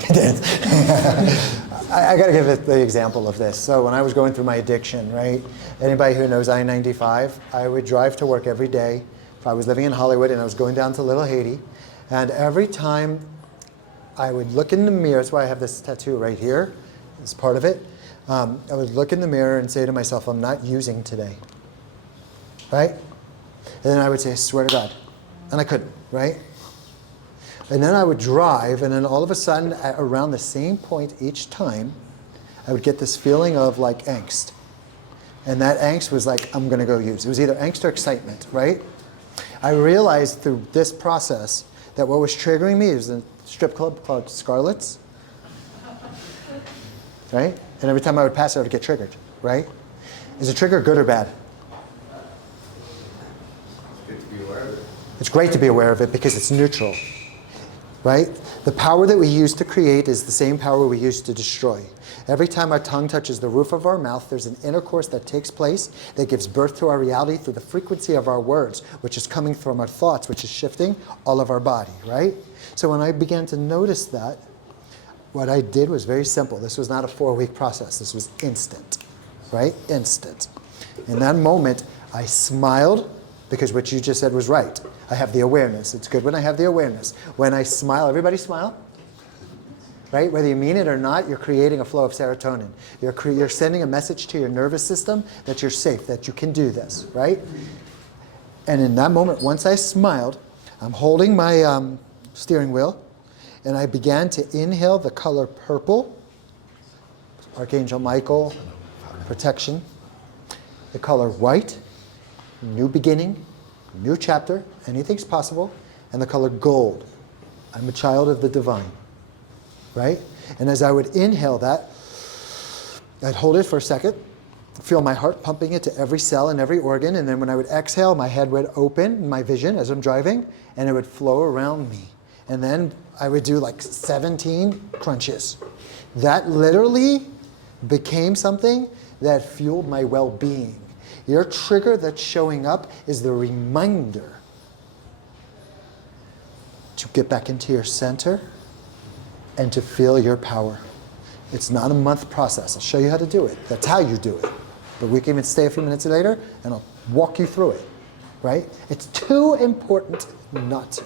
It is. I got to give it the example of this. So when I was going through my addiction, right? Anybody who knows I-95, I would drive to work every day. If I was living in Hollywood and I was going down to Little Haiti, and every time I would look in the mirror, that's why I have this tattoo right here, it's part of it. I would look in the mirror and say to myself, I'm not using today, right? And then I would say, I swear to God. And I couldn't, right? And then I would drive, and then all of a sudden, around the same point each time, I would get this feeling of like angst. And that angst was like, I'm gonna go use. It was either angst or excitement, right? I realized through this process that what was triggering me was a strip club called Scarlett's, right? And every time I would pass it, I would get triggered, right? Is a trigger good or bad? It's good to be aware of it. It's great to be aware of it because it's neutral, right? The power that we use to create is the same power we use to destroy. Every time our tongue touches the roof of our mouth, there's an intercourse that takes place that gives birth to our reality through the frequency of our words, which is coming from our thoughts, which is shifting all of our body, right? So when I began to notice that, what I did was very simple. This was not a 4-week process. This was instant, right? Instant. In that moment, I smiled because what you just said was right. I have the awareness. It's good when I have the awareness. When I smile, everybody smile. Right? Whether you mean it or not, you're creating a flow of serotonin. You're sending a message to your nervous system that you're safe, that you can do this, right? And in that moment, once I smiled, I'm holding my steering wheel, and I began to inhale the color purple, Archangel Michael, protection. The color white, new beginning, new chapter, anything's possible. And the color gold, I'm a child of the divine. Right? And as I would inhale that, I'd hold it for a second, feel my heart pumping it to every cell and every organ, and then when I would exhale, my head would open, my vision as I'm driving, and it would flow around me. And then I would do like 17 crunches. That literally became something that fueled my well-being. Your trigger that's showing up is the reminder to get back into your center and to feel your power. It's not a month process. I'll show you how to do it. That's how you do it. But we can even stay a few minutes later and I'll walk you through it, right? It's too important not to.